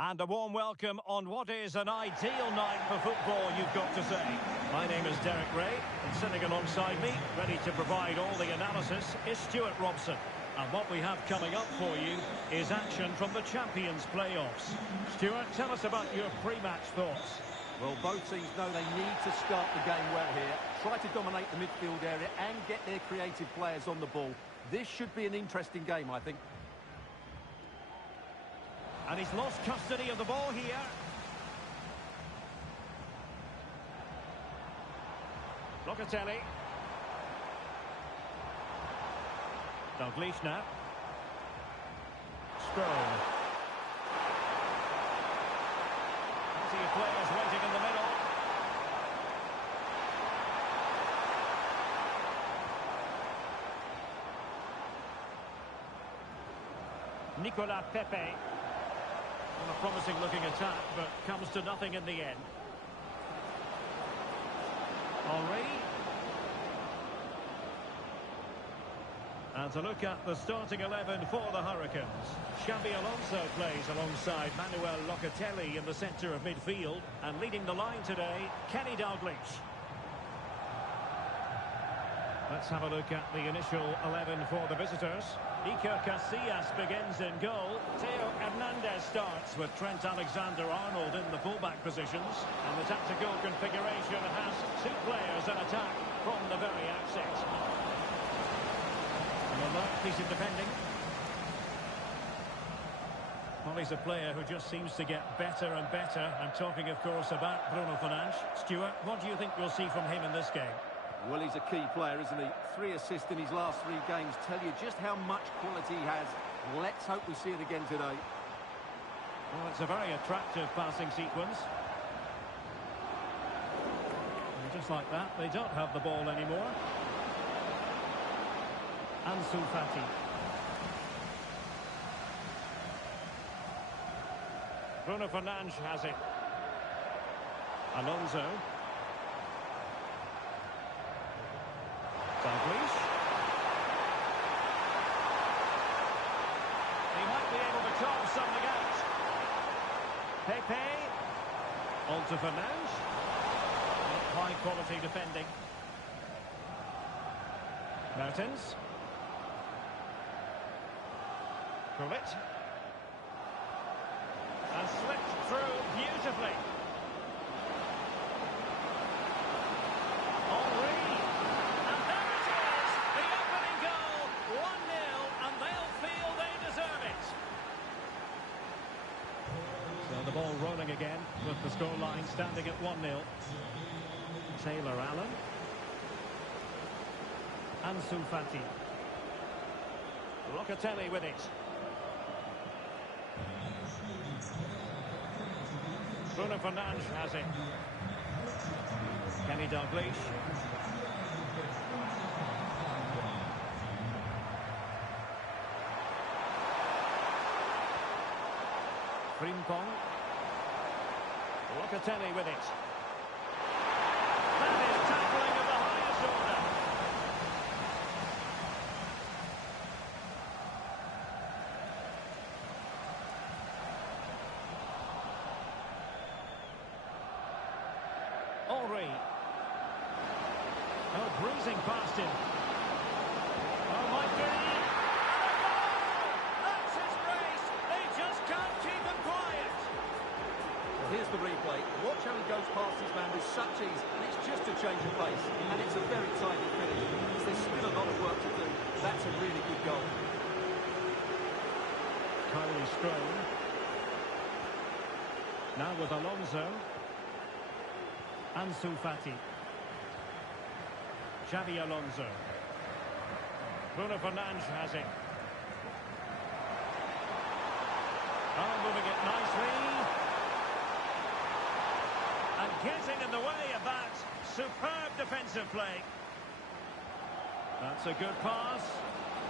And a warm welcome on what is an ideal night for football, you've got to say. My name is Derek Ray, and sitting alongside me, ready to provide all the analysis, is Stuart Robson. And what we have coming up for you is action from the Champions playoffs. Stuart, tell us about your pre-match thoughts. Well, both teams know they need to start the game well here. Try to dominate the midfield area and get their creative players on the ball. This should be an interesting game, I think. And he's lost custody of the ball here. Locatelli. Dalglish now. Stroll. Plenty of players waiting in the middle. Nicolas Pepe. A promising looking attack, but comes to nothing in the end. Henry. And to look at the starting 11 for the Hurricanes. Xabi Alonso plays alongside Manuel Locatelli in the centre of midfield. And leading the line today, Kenny Dalglish. Let's have a look at the initial 11 for the visitors. Iker Casillas begins in goal. Theo Hernandez starts with Trent Alexander-Arnold in the fullback positions. And the tactical configuration has two players in attack from the very outset. An alert piece of defending. Well, he's a player who just seems to get better and better. I'm talking, of course, about Bruno Fernandes. Stuart, what do you think we'll see from him in this game? Well, he's a key player, isn't he? 3 assists in his last 3 games tell you just how much quality he has. Let's hope we see it again today. Well, it's a very attractive passing sequence. And just like that, they don't have the ball anymore. Ansu Fati. Bruno Fernandes has it. Alonso. Dalglish. He might be able to carve something out. Pepe. On to Fernandes. High quality defending. Mertens. Krullit. And slipped through beautifully. Henry. And there it is! The opening goal! 1-0, and they'll feel they deserve it. So the ball rolling again with the scoreline standing at 1-0. Taylor Allen. Ansu Fati. Locatelli with it. Bruno Fernandes has it. Kenny Dalglish. Frimpong. Locatelli with it. That is tackling of the highest order. Henry. Oh, breezing past him. Oh, my goodness. That's his race. They just can't keep him quiet. Well, here's the replay. Watch how he goes past his man with such ease. And it's just a change of pace. And it's a very tidy finish. There's still a lot of work to do. That's a really good goal. Kylie Strone. Now with Alonso. Ansu Fati. Xabi Alonso. Bruno Fernandes has it. Oh, moving it nicely. And getting in the way of that. Superb defensive play. That's a good pass.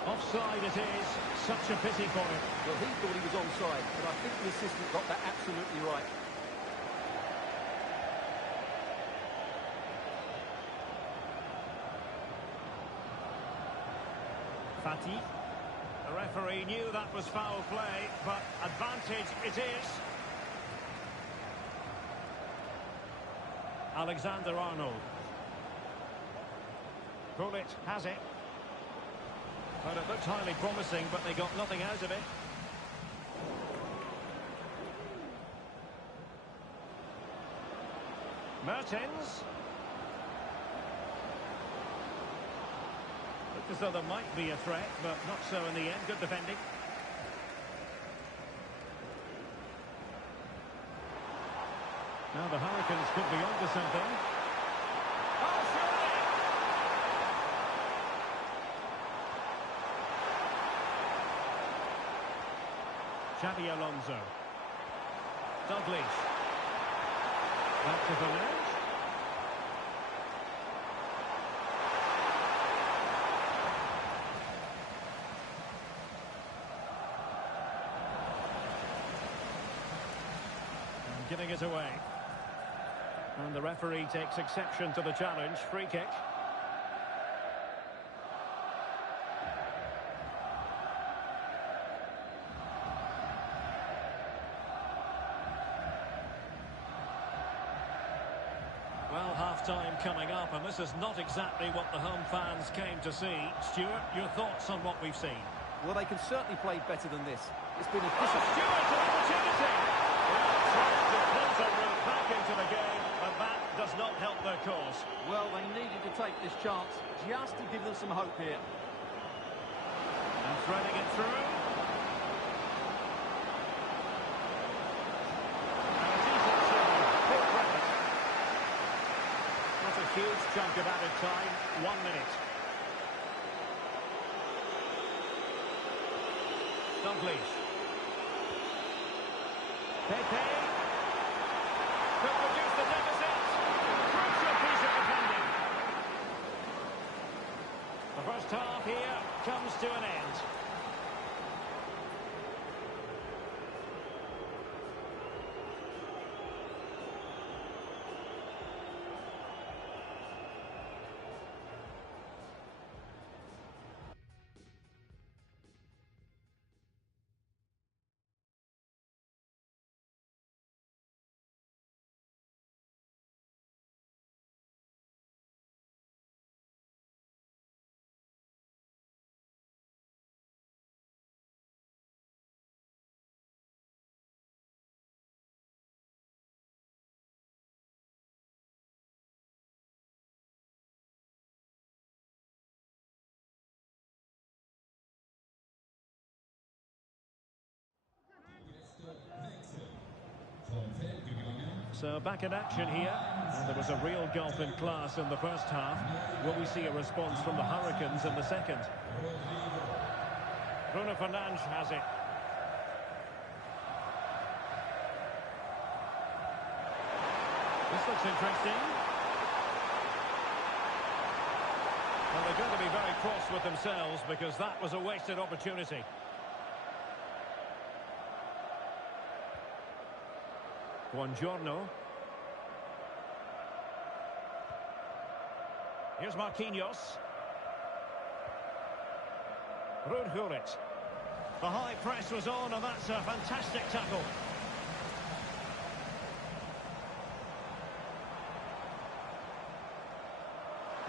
Offside it is. Such a pity for him. Well, he thought he was onside, but I think the assistant got that absolutely right. Fati. The referee knew that was foul play, but advantage it is. Alexander-Arnold. Gullit has it. Well, it looked highly promising, but they got nothing out of it. Mertens. Looked as though there might be a threat, but not so in the end. Good defending. Now the Hurricanes could be onto something. Oh, surely! Xabi Alonso. Douglas. Back to Fernandes. And giving it away. And the referee takes exception to the challenge. Free kick. Well, half-time coming up, and this is not exactly what the home fans came to see. Stuart, your thoughts on what we've seen? Well, they can certainly play better than this. It's been a Oh, Stuart, an opportunity! Well, trying to close a route back into the game, but that does not help their cause. Well, they needed to take this chance just to give them some hope here. And threading it through. And a decent save. Full credit. Not a huge chunk of added time. 1 minute. Douglas. Pepe. Could reduce the deficit. Crucial piece of defending. The first half here comes to an end. So back in action here, and there was a real gulf in class in the first half. Will we see a response from the Hurricanes in the second? Bruno Fernandes has it. This looks interesting. Well, they're going to be very cross with themselves because that was a wasted opportunity. Buongiorno. Here's Marquinhos. Gullit. The high press was on, and that's a fantastic tackle.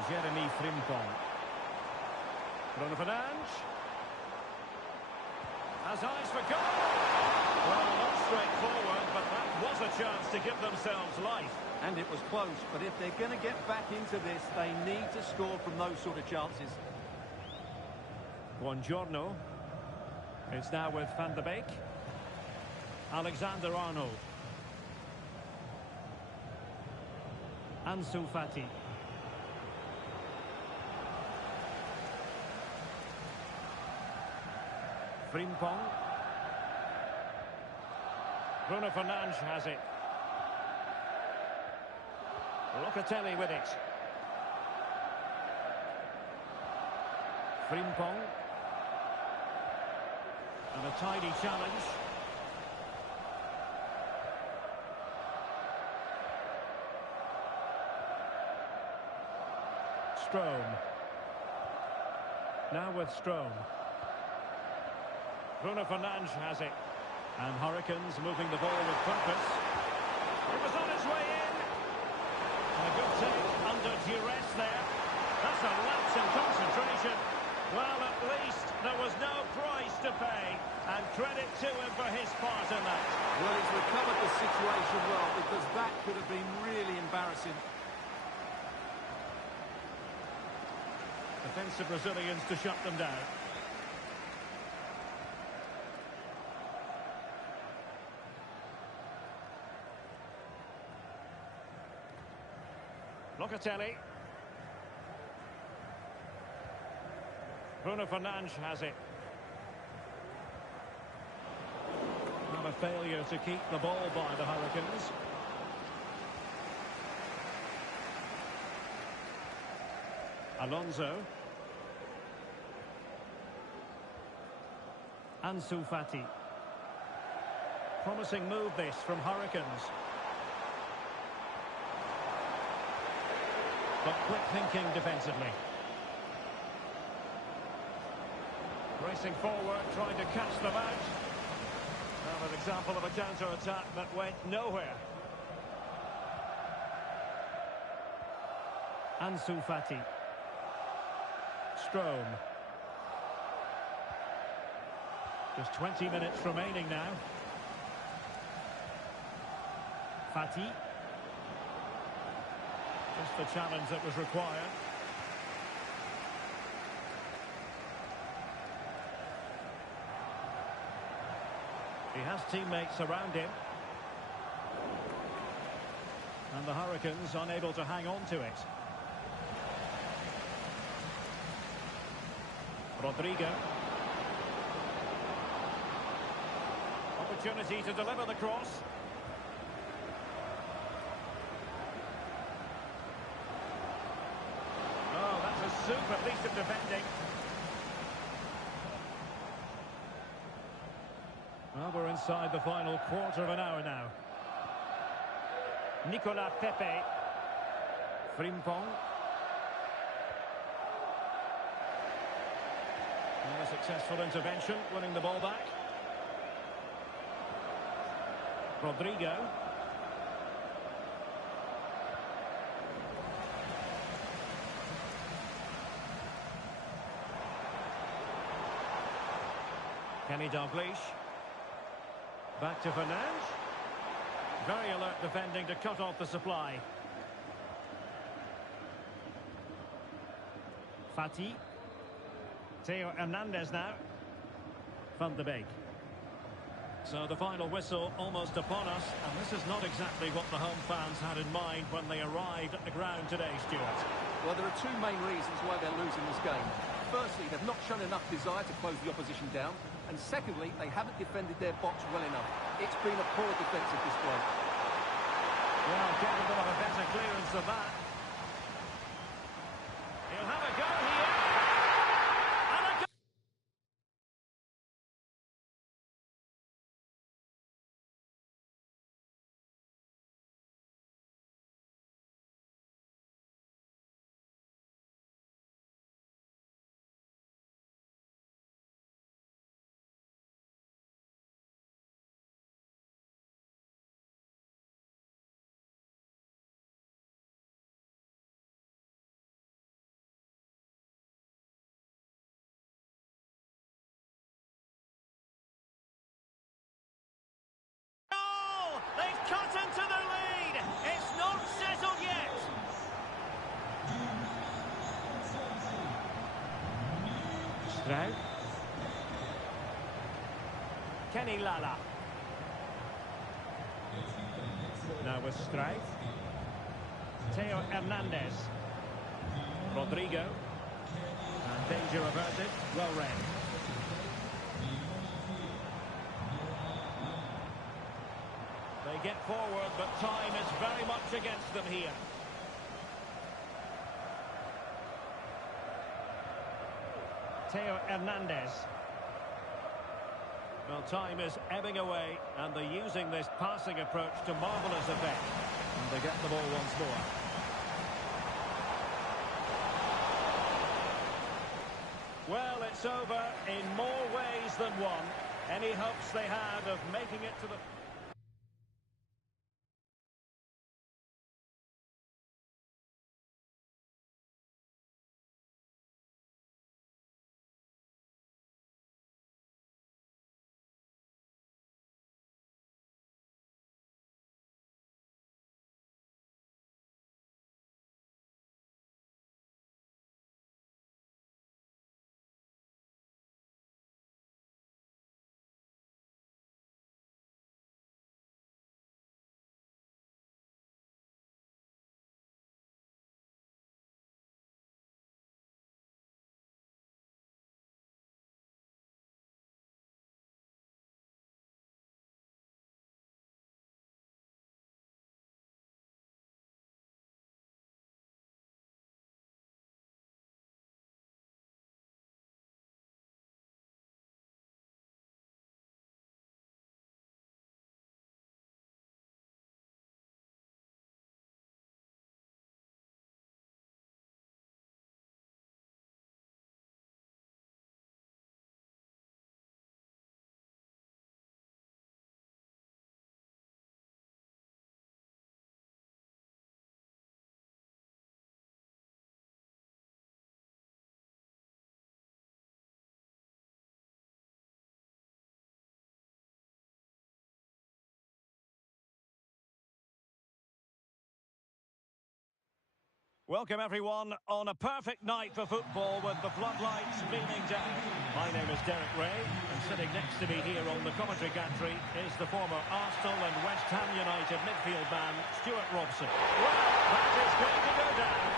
Jeremy Frimpong. Bruno Fernandes. Has eyes for goal. Well, not straightforward, but that was a chance to give themselves life. And it was close, but if they're going to get back into this, they need to score from those sort of chances. Buongiorno. It's now with Van de Beek. Alexander-Arnold. Ansu Fati. Frimpong. Bruno Fernandes has it. Locatelli with it. Frimpong. And a tidy challenge. Strome. Now with Strome. Bruno Fernandes has it. And Hurricanes moving the ball with purpose. It was on its way in. A good take under duress there. That's a lapse in concentration. Well, at least there was no price to pay, and credit to him for his part in that. Well, he's recovered the situation well, because that could have been really embarrassing. Defensive Brazilians to shut them down. Locatelli. Bruno Fernandes has it. And a failure to keep the ball by the Hurricanes. Alonso. Ansu Fati. Promising move this from Hurricanes. But quick thinking defensively. Racing forward, trying to catch them out. Well, an example of a counter-attack that went nowhere. Ansu Fati. Strome. Just 20 minutes remaining now. Fati. Just the challenge that was required. He has teammates around him. And the Hurricanes unable to hang on to it. Rodrigo. Opportunity to deliver the cross. Oh, that's a super piece of defending. Well, we're inside the final quarter of an hour now. Nicolas Pepe. Frimpong. And a successful intervention, winning the ball back. Rodrigo. Kenny Dalglish. Back to Fernandes. Very alert defending to cut off the supply. Fati. Theo Hernandez now. Van de Beek. So the final whistle almost upon us, and this is not exactly what the home fans had in mind when they arrived at the ground today, Stuart. Well, there are two main reasons why they're losing this game. Firstly, they've not shown enough desire to close the opposition down. And secondly, they haven't defended their box well enough. It's been a poor defensive display. Well, capable of a better clearance than that. He'll have a go here. And a go. They've cut into the lead. It's not settled yet. Struik. Kenny Lala. Now with Struik. Theo Hernandez. Rodrigo. And danger averted. Well read. They get forward, but time is very much against them here. Theo Hernandez. Well, time is ebbing away, and they're using this passing approach to marvellous effect. And they get the ball once more. Well, it's over in more ways than one. Any hopes they had of making it to the... Welcome everyone on a perfect night for football with the floodlights beaming down. My name is Derek Ray, and sitting next to me here on the commentary gantry is the former Arsenal and West Ham United midfield man, Stuart Robson. Well, that is going to go down.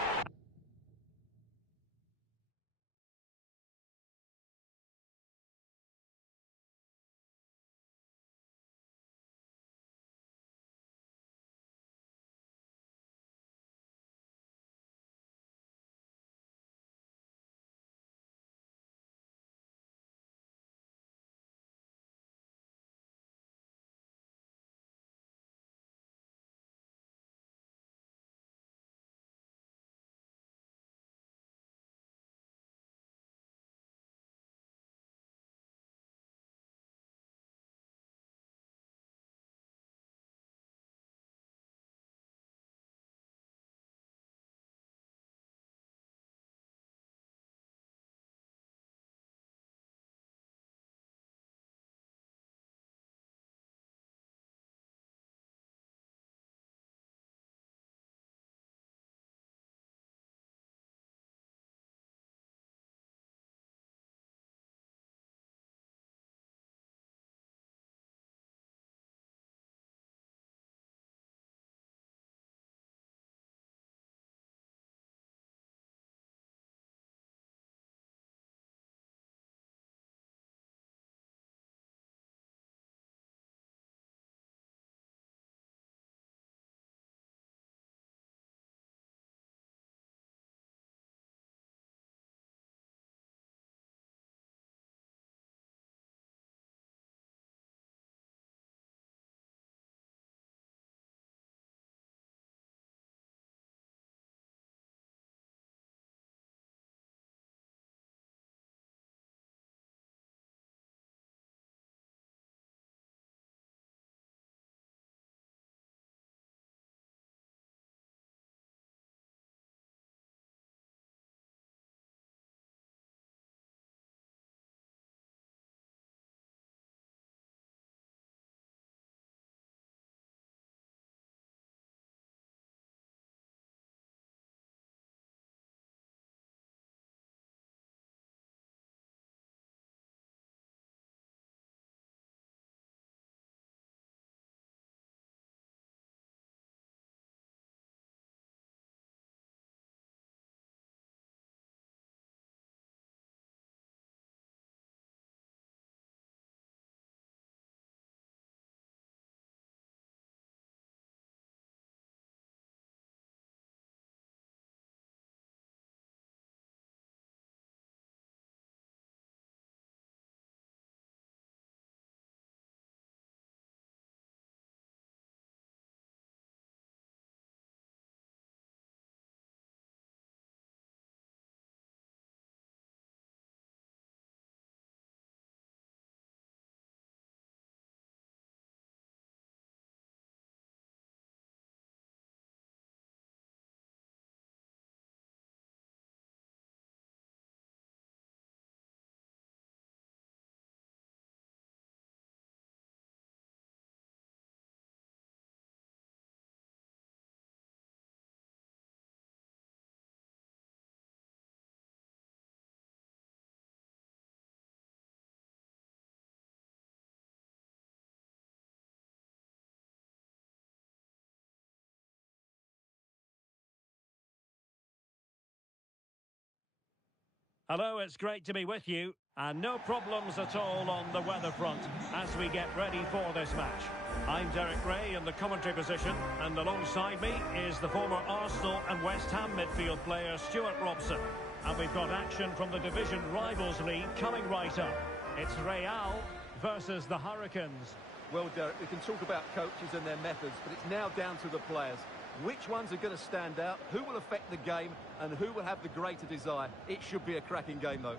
Hello, it's great to be with you, and no problems at all on the weather front as we get ready for this match. I'm Derek Ray in the commentary position, and alongside me is the former Arsenal and West Ham midfield player Stuart Robson. And we've got action from the Division Rivals League coming right up. It's Real versus the Hurricanes. Well, Derek, we can talk about coaches and their methods, but it's now down to the players. Which ones are going to stand out, who will affect the game, and who will have the greater desire? It should be a cracking game, though.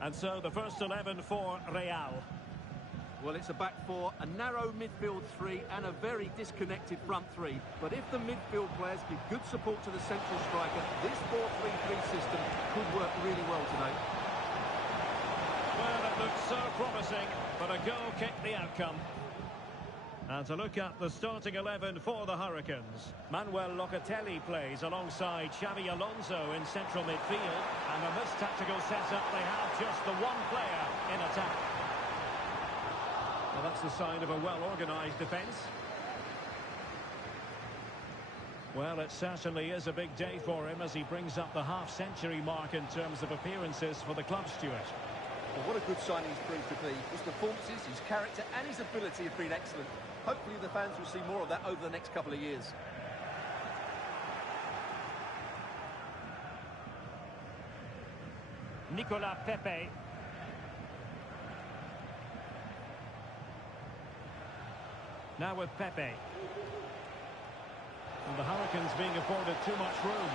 And so the first 11 for Real. Well, it's a back four, a narrow midfield three, and a very disconnected front three. But if the midfield players give good support to the central striker, this 4-3-3 system could work really well today. Well, it looks so promising, but a goal kicked the outcome. And to look at the starting 11 for the Hurricanes. Manuel Locatelli plays alongside Xabi Alonso in central midfield. And in this tactical setup, they have just the one player in attack. Well, that's the sign of a well-organised defence. Well, it certainly is a big day for him as he brings up the half-century mark in terms of appearances for the club, Stuart. Well, what a good signing he's proved to be. His performances, his character and his ability have been excellent. Hopefully the fans will see more of that over the next couple of years. Nicolas Pepe. Now with Pepe. And the Hurricanes being afforded too much room.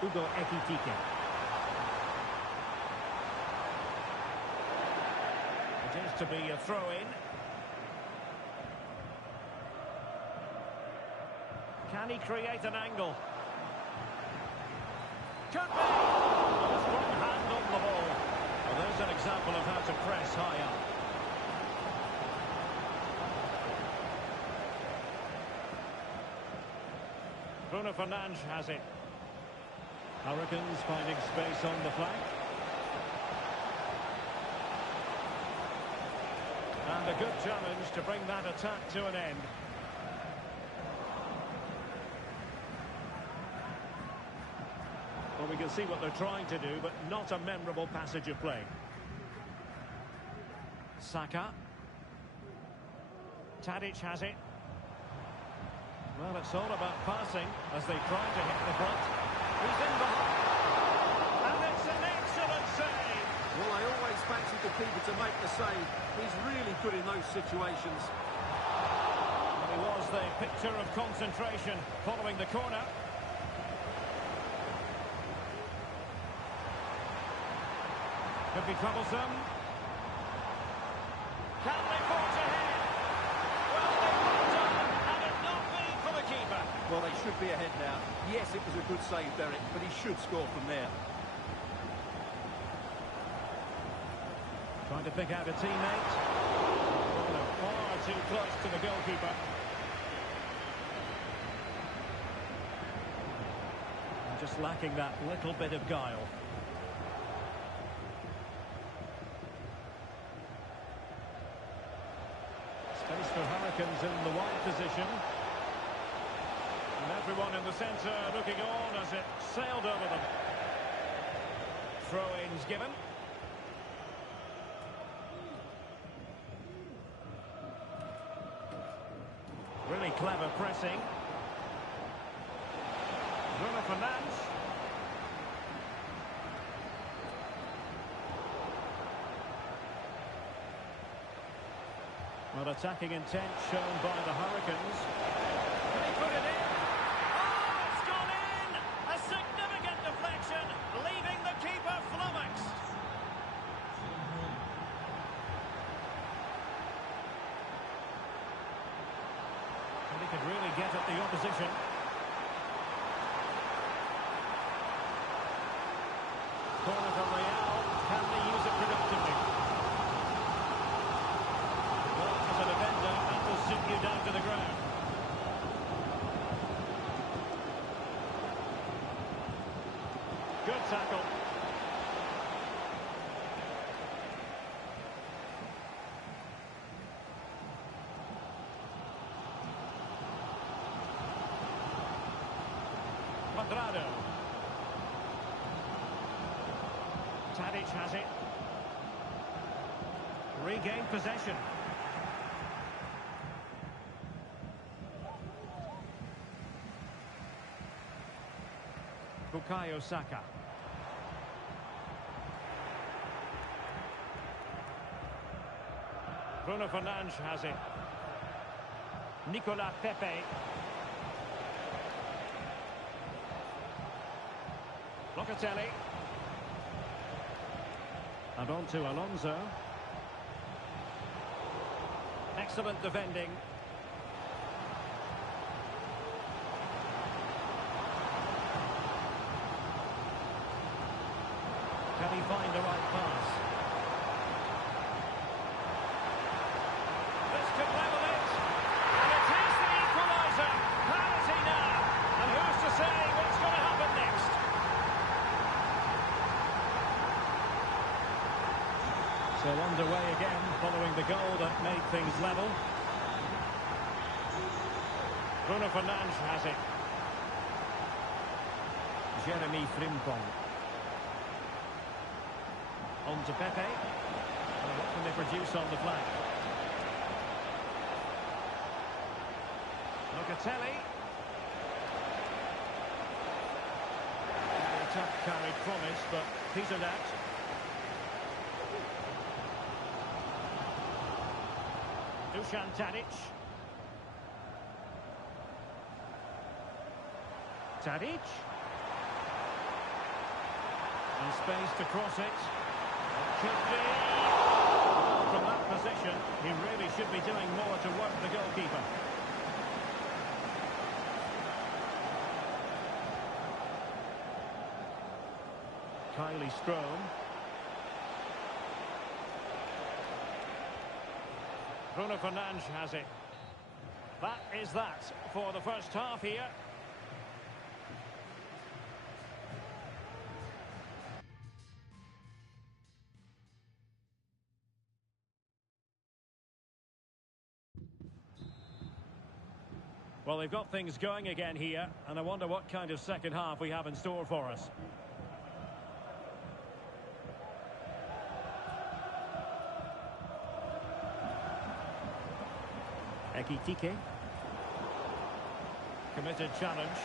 Hugo Ekitike. It is to be a throw-in. Can he create an angle? Could be! A strong hand on the ball. Well, there's an example of how to press high up. Bruno Fernandes has it. Hurricanes finding space on the flank. And a good challenge to bring that attack to an end. Well, we can see what they're trying to do, but not a memorable passage of play. Saka. Tadic has it. Well, it's all about passing as they try to hit the front. He's in behind. And it's an excellent save. Well, I always fancied the keeper to make the save. He's really good in those situations. Well, he was the picture of concentration following the corner. Could be troublesome. Can they forge ahead? Well, they might have, and it not be for the keeper. Well, they should be ahead now. Yes, it was a good save, Derek, but he should score from there. Trying to pick out a teammate. Oh, no, far too close to the goalkeeper. And just lacking that little bit of guile. Space for Hurricanes in the wide position. And everyone in the centre looking on as it sailed over them. Throw-ins given. Really clever pressing. Bruno Fernandes. Well, attacking intent shown by the Hurricanes. Can he put it in? Oh, it's gone in! A significant deflection, leaving the keeper flummoxed. And he could really get at the opposition. Corner from Real. Can they use it productively? As a defender, that will suit you down to the ground. Good tackle. Quadrado. Tadic has it. Regain possession. Bukayo Saka. Bruno Fernandes has it. Nicolas Pepe. Locatelli. And on to Alonso. Excellent defending. So underway again, following the goal that made things level. Bruno Fernandes has it. Jeremy Frimpong. On to Pepe. And what can they produce on the flank? Locatelli. The attack carried promise, but petered out. Dusan Tadic. Tadic. And space to cross it. It could be. Well, from that position, he really should be doing more to work the goalkeeper. Kylie Strome. Bruno Fernandes has it. That is that for the first half here. Well, they've got things going again here, and I wonder what kind of second half we have in store for us. Ekitike. Committed challenge.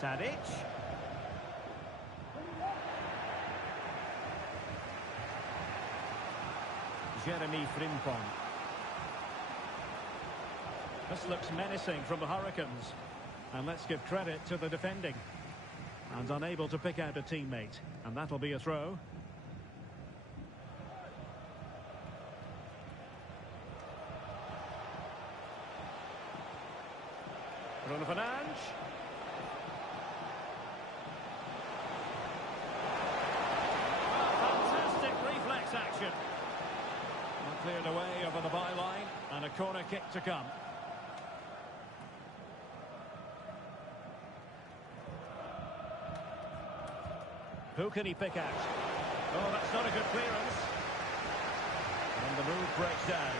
Tadic. Jeremy Frimpong. This looks menacing from the Hurricanes. And let's give credit to the defending. And unable to pick out a teammate. And that'll be a throw. Bruno Fernandes. Fantastic reflex action. Cleared away over the byline, and a corner kick to come. Who can he pick out? Oh, that's not a good clearance. And the move breaks down.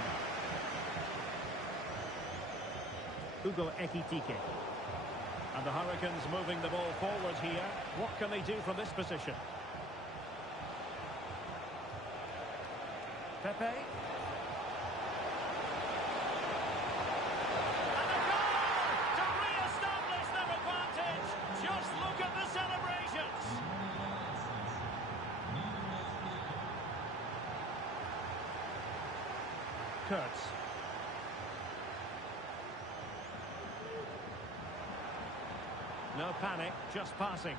Hugo Ekitike. And the Hurricanes moving the ball forward here. What can they do from this position? Pepe. And a goal to re-establish their advantage. Just look at the celebrations. Kurtz. No panic, just passing.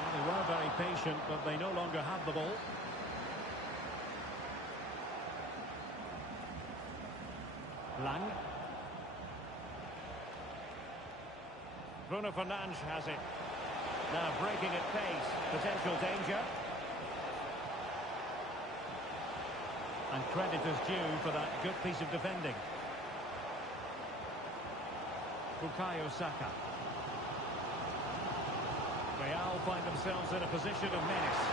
Well, they were very patient, but they no longer have the ball. Lang. Bruno Fernandes has it. Now breaking at pace. Potential danger. And credit is due for that good piece of defending. Bukayo Saka. Real find themselves in a position of menace.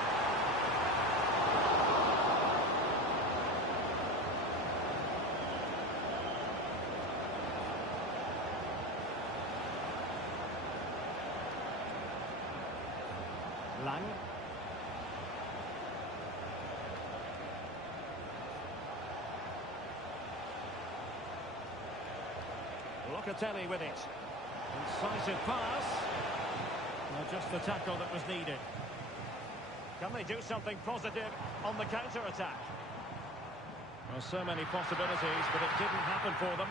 Lang. Locatelli with it. Incisive pass. Well, just the tackle that was needed. Can they do something positive on the counter-attack? Well, so many possibilities, but it didn't happen for them.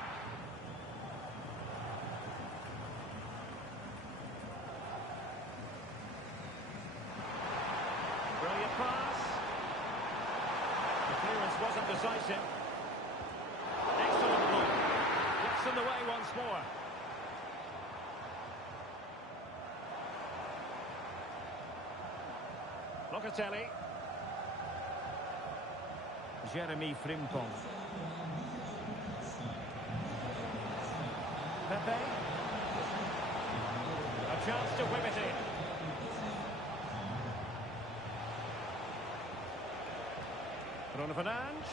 Brilliant pass. The clearance wasn't decisive. Excellent ball. Gets in the way once more. Locatelli. Jeremy Frimpong. Pepe. chance to whip it in. Bruno Fernandes.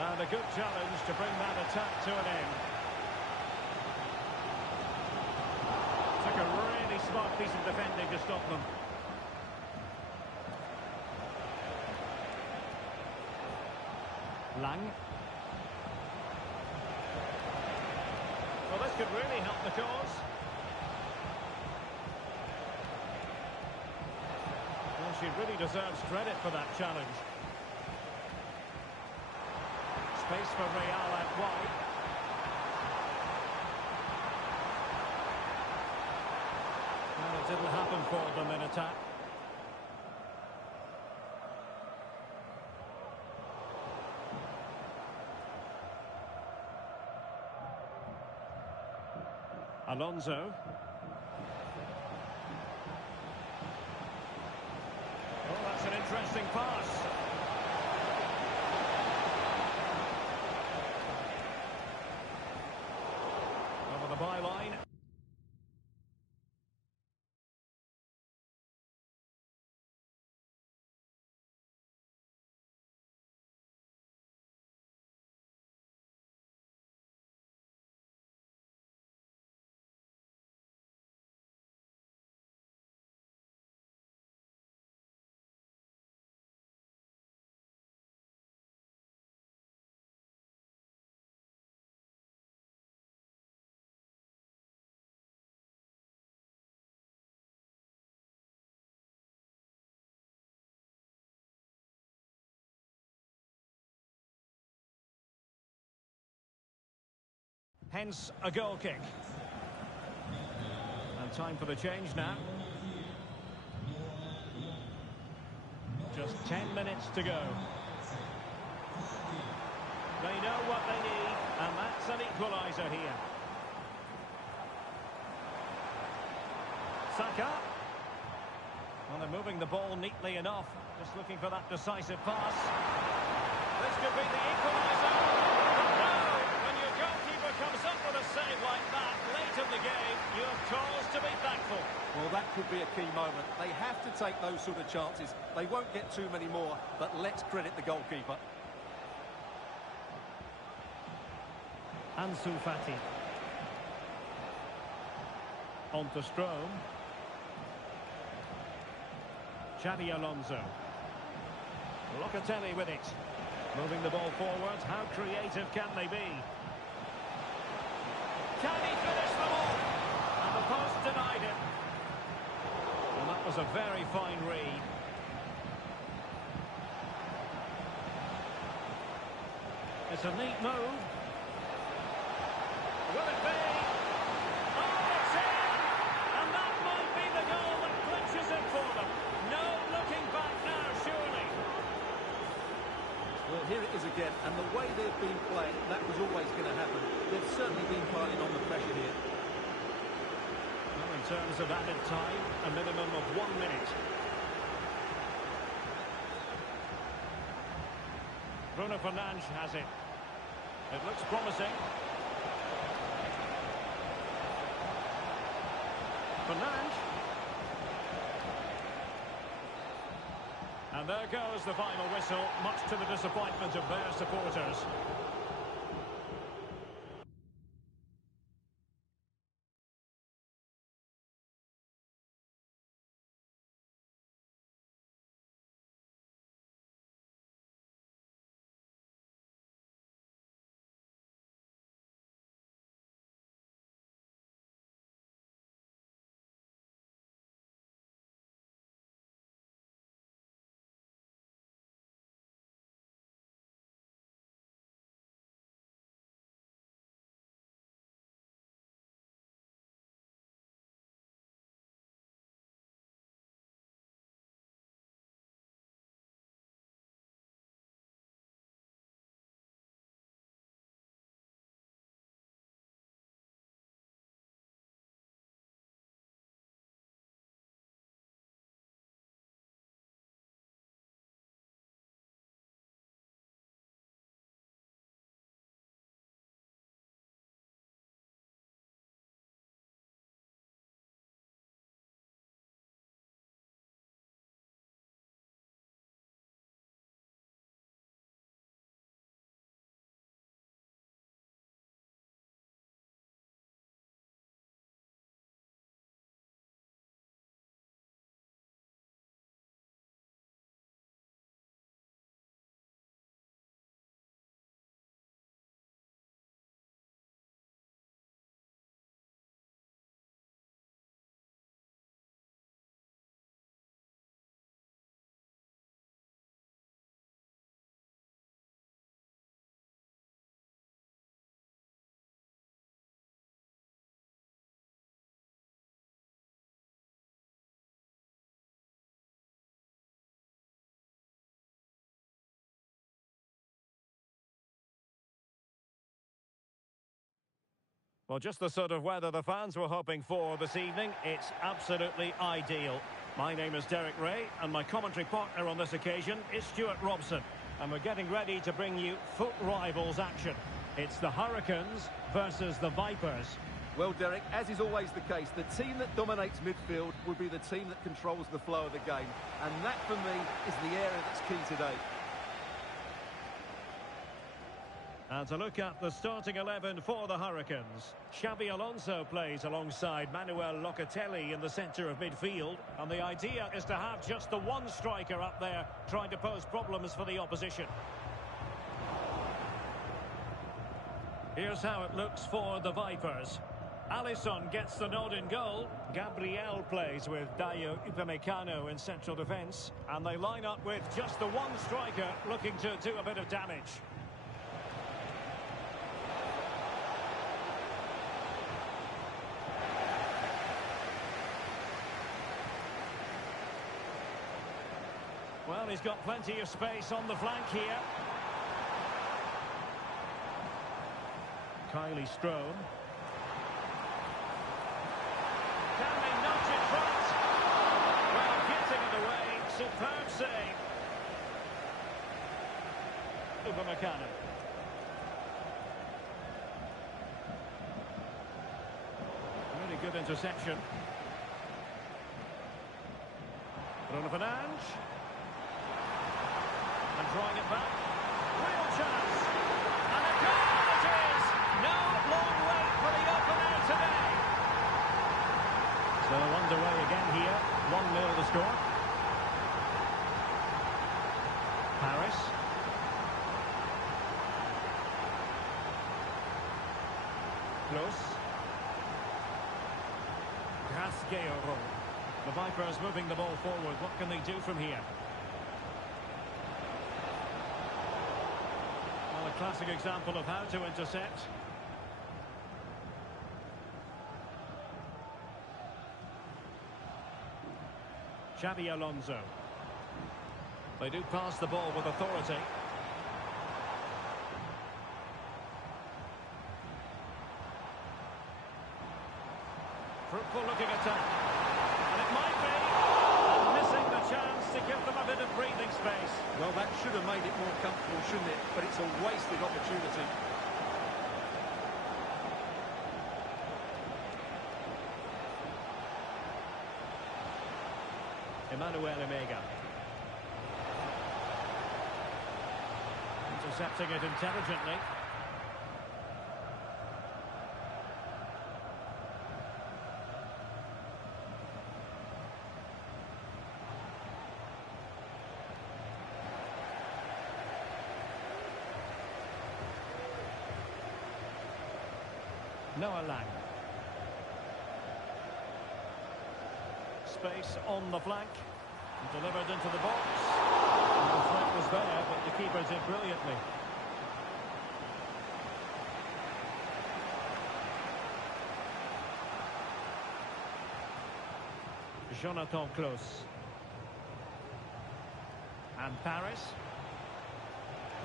And a good challenge to bring that attack to an end. Took a really smart piece of defending to stop them. Lang. Well, this could really help the cause. Well, she really deserves credit for that challenge. Space for Real out wide. Well, it didn't happen for them in attack. Alonso. Oh, that's an interesting pass. Over the byline. Hence a goal kick. And time for the change now. Just 10 minutes to go. They know what they need, and that's an equaliser here. Saka. Well, they're moving the ball neatly enough. Just looking for that decisive pass. This could be the equaliser. But no, when your goalkeeper comes up with a save like that late in the game, you have cause to be thankful. Well, that could be a key moment. They have to take those sort of chances. They won't get too many more, but let's credit the goalkeeper. Ansu Fati. On to Strome. Xabi Alonso. Locatelli with it. Moving the ball forward. How creative can they be? Can he finish them off? And the post denied him. Well, that was a very fine read. It's a neat move. Will it be? Oh, it's in! And that might be the goal that clinches it for them. No looking back now, surely. Well, here it is again, and the way they've been playing, that was always going to happen. They've certainly been piling on the pressure here. Well, in terms of added time, a minimum of 1 minute. Bruno Fernandes has it. It looks promising. Fernandes. And there goes the final whistle, much to the disappointment of their supporters. Well, just the sort of weather the fans were hoping for this evening. It's absolutely ideal. My name is Derek Ray, and my commentary partner on this occasion is Stuart Robson. And we're getting ready to bring you foot rivals action. It's the Hurricanes versus the Vipers. Well, Derek, as is always the case, the team that dominates midfield will be the team that controls the flow of the game. And that, for me, is the area that's key today. And to look at the starting 11 for the Hurricanes. Xabi Alonso plays alongside Manuel Locatelli in the centre of midfield. And the idea is to have just the one striker up there trying to pose problems for the opposition. Here's how it looks for the Vipers. Alisson gets the nod in goal. Gabriel plays with Dayo Upamecano in central defence. And they line up with just the one striker looking to do a bit of damage. Well, he's got plenty of space on the flank here. Kylie Strome. Can they nudge in front? Well, getting it away. Superb save. Upamecano. Really good interception. Bruno Fernandes. And drawing it back. Real chance. And a goal it is. No long wait for the opener today. So underway again here. 1-0 the score. Paris. Close. Grasqueiro. The Vipers moving the ball forward. What can they do from here? Well, a classic example of how to intercept. Xabi Alonso. They do pass the ball with authority. Fruitful looking attack. And it might be. And missing the chance to give them a bit of breathing space. Well, that should have made it more comfortable, shouldn't it? But it's a wasted opportunity. Emmanuel Emega. Intercepting it intelligently. Noah Lang. Space on the flank. Delivered into the box. And the threat was there, but the keeper did brilliantly. Jonathan Klaus. And Paris.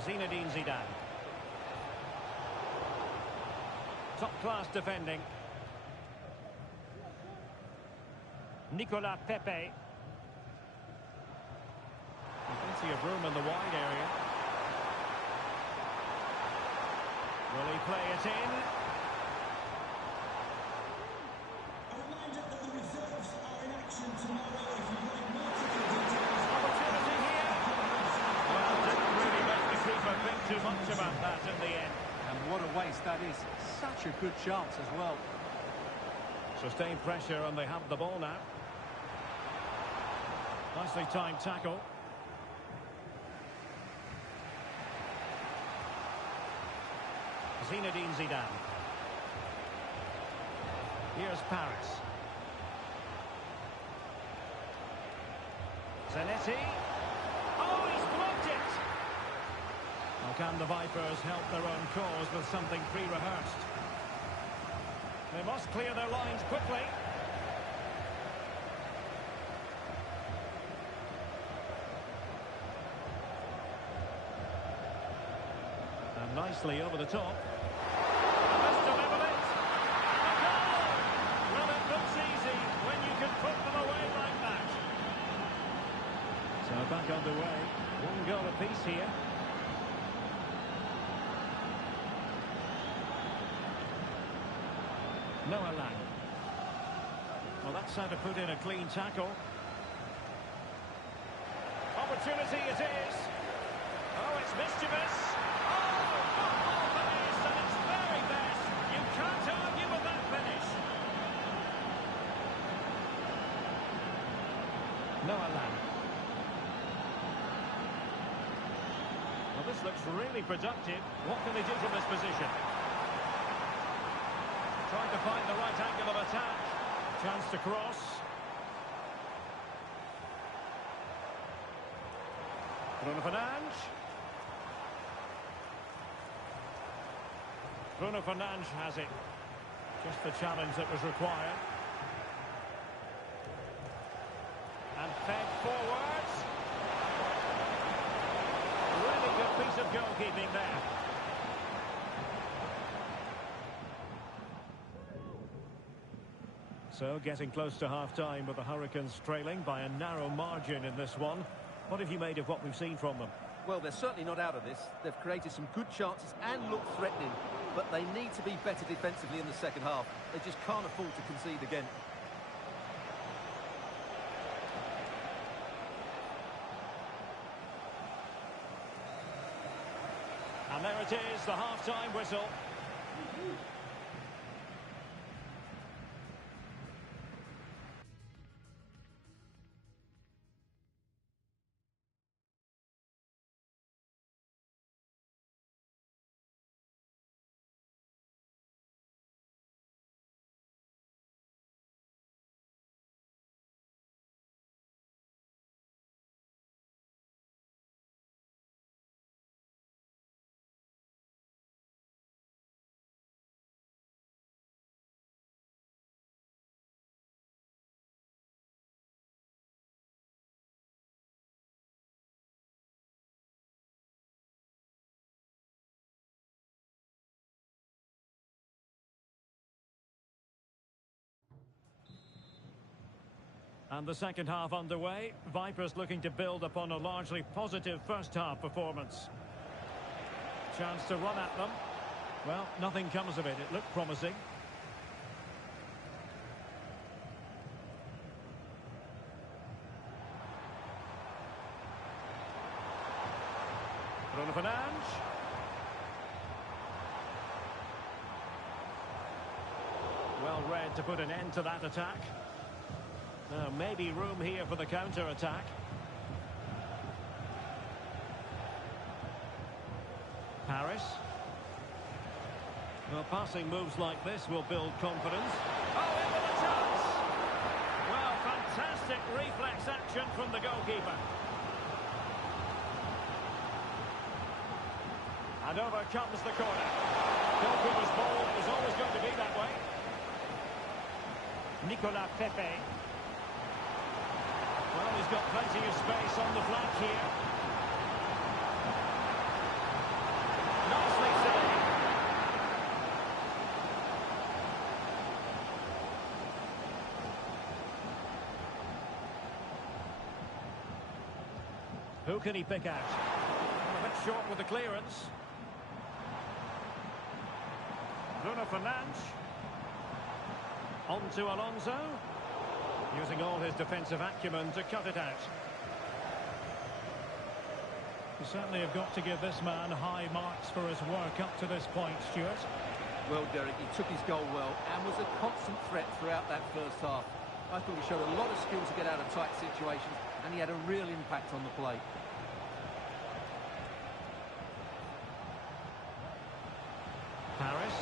Zinedine Zidane. Top-class defending. Nicolas Pepe. Plenty of room in the wide area. Will he play it in? A reminder that the reserves are in action tomorrow. If you'd like more details. Opportunity here. Well, didn't really let the keeper think too much about that in the end. And what a waste that is. Such a good chance as well. Sustained pressure and they have the ball now. Nicely timed tackle. Zinedine Zidane. Here's Paris. Zanetti. Oh, he's blocked it! Now can the Vipers help their own cause with something pre-rehearsed? They must clear their lines quickly. And nicely over the top. And this delivered it. put them away like that. So back underway. One goal apiece here. Noah Lang. Well, that's how to put in a clean tackle. Opportunity it is. Oh, it's mischievous. Oh, football finish, and it's very best. You can't argue with that finish. Noah Lang. Well, this looks really productive. What can they do from this position? Trying to find the right angle of attack. Chance to cross. Bruno Fernandes. Bruno Fernandes has it. Just the challenge that was required. And fed forwards. Really good piece of goalkeeping there. So, getting close to half-time with the Hurricanes trailing by a narrow margin in this one. What have you made of what we've seen from them? Well, they're certainly not out of this. They've created some good chances and look threatening, but they need to be better defensively in the second half. They just can't afford to concede again. And there it is, the half-time whistle. And the second half underway. Vipers looking to build upon a largely positive first half performance. Chance to run at them. Well, nothing comes of it. It looked promising. Bruno Fernandes. Well read to put an end to that attack. Maybe room here for the counter-attack. Paris. Well, passing moves like this will build confidence. Oh, into the chance! Well, fantastic reflex action from the goalkeeper. And over comes the corner. Goalkeeper's ball, it was always going to be that way. Nicolas Pepe. Well, he's got plenty of space on the flank here. Nicely saved. Who can he pick out? A bit short with the clearance. Bruno Fernandes. On to Alonso. Using all his defensive acumen to cut it out. You certainly have got to give this man high marks for his work up to this point, Stuart. Well, Derek, he took his goal well and was a constant threat throughout that first half. I thought he showed a lot of skill to get out of tight situations, and he had a real impact on the play. Paris.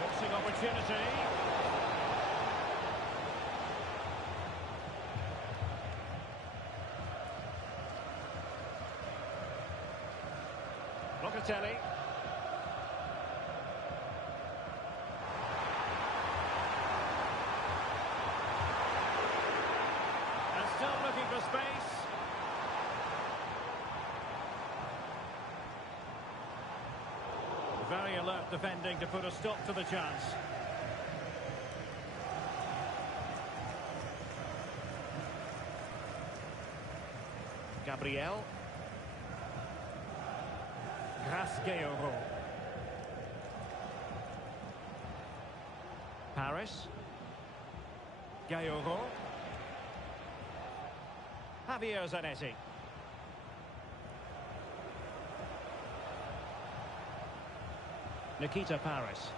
Crossing opportunity. Locatelli. And still looking for space. Very alert defending to put a stop to the chance. Gabriel. Grasgueiro. Paris. Gaillero. Javier Zanetti. Nikita Paris.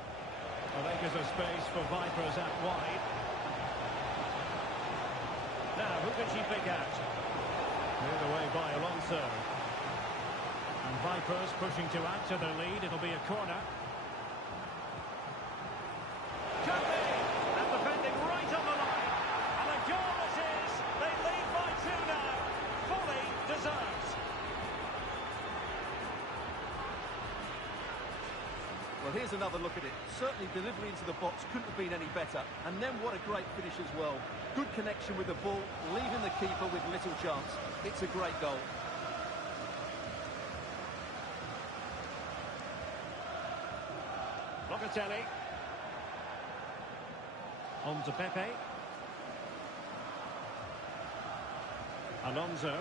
Well, there gives a space for Vipers out wide. Now, who can she pick out? Cleared away by Alonso. And Vipers pushing to add to their lead. It'll be a corner. And defending right on the line. And a goal it is. They lead by 2 now. Fully deserved. Well, here's another look at it. Certainly delivery into the box couldn't have been any better. And then what a great finish as well. Good connection with the ball, leaving the keeper with little chance. It's a great goal. Locatelli. On to Pepe. Alonso.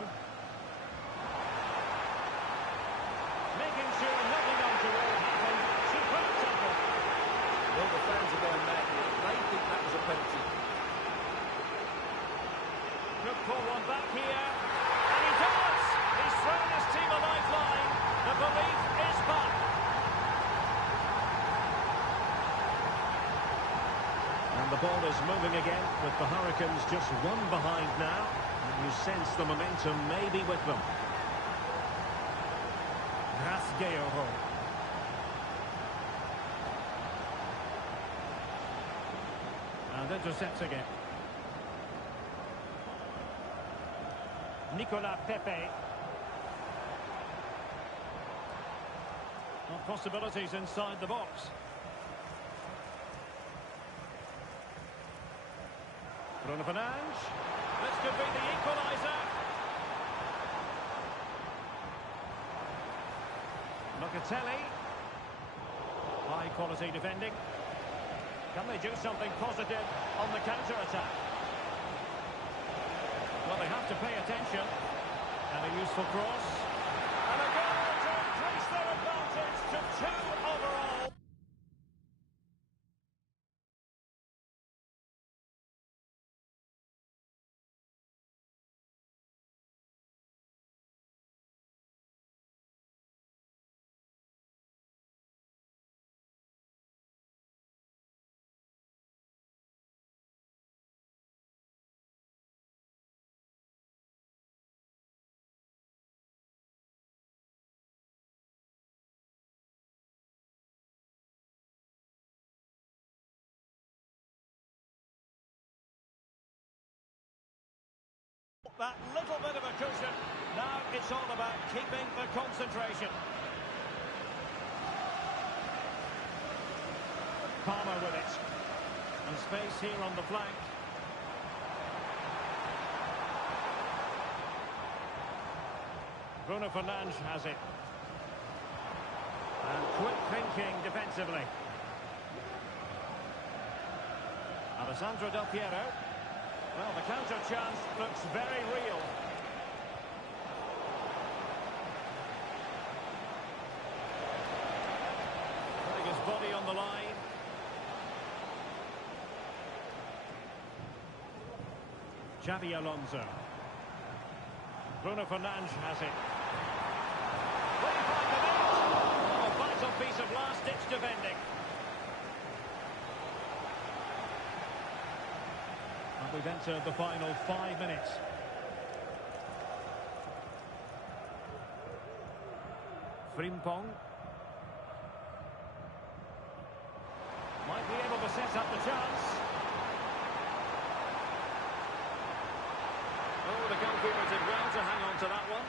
Making sure nothing untoward happened. Superb tackle. Well, the fans are going mad here. They think that was a penalty. Could pull one back here. And he does! He's thrown his team a lifeline. The belief is back. And the ball is moving again with the Hurricanes just one behind now. And you sense the momentum may be with them. Grasgueiro. And intercepts again. Nicolas Pepe. Well, possibilities inside the box. Bruno Fernandes. This could be the equaliser. Locatelli. High quality defending. Can they do something positive on the counter-attack? Well, they have to pay attention. And a useful cross. And a goal to increase their advantage to 2 overall. That little bit of a cushion. Now it's all about keeping the concentration. Palmer with it. And space here on the flank. Bruno Fernandes has it. And quick thinking defensively. Alessandro Del Piero. Well, the counter chance looks very real. Putting his body on the line. Xabi Alonso. Bruno Fernandes has it. 25 minutes. A vital piece of last-ditch defending. And we've entered the final 5 minutes. Frimpong. Might be able to set up the chance. Oh, the goalkeeper did well to hang on to that one.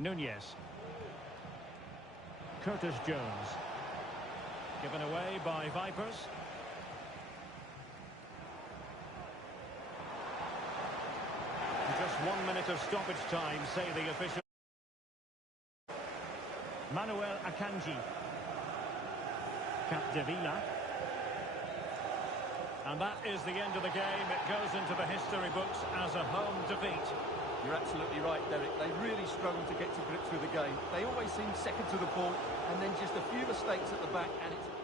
Nunez. Curtis Jones. Given away by Vipers. Just 1 minute of stoppage time, say the official. Manuel Akanji. Capdevila. And that is the end of the game. It goes into the history books as a home defeat. You're absolutely right, Derek. They really struggled to get to grips with the game. They always seem second to the ball, and then just a few mistakes at the back, and it's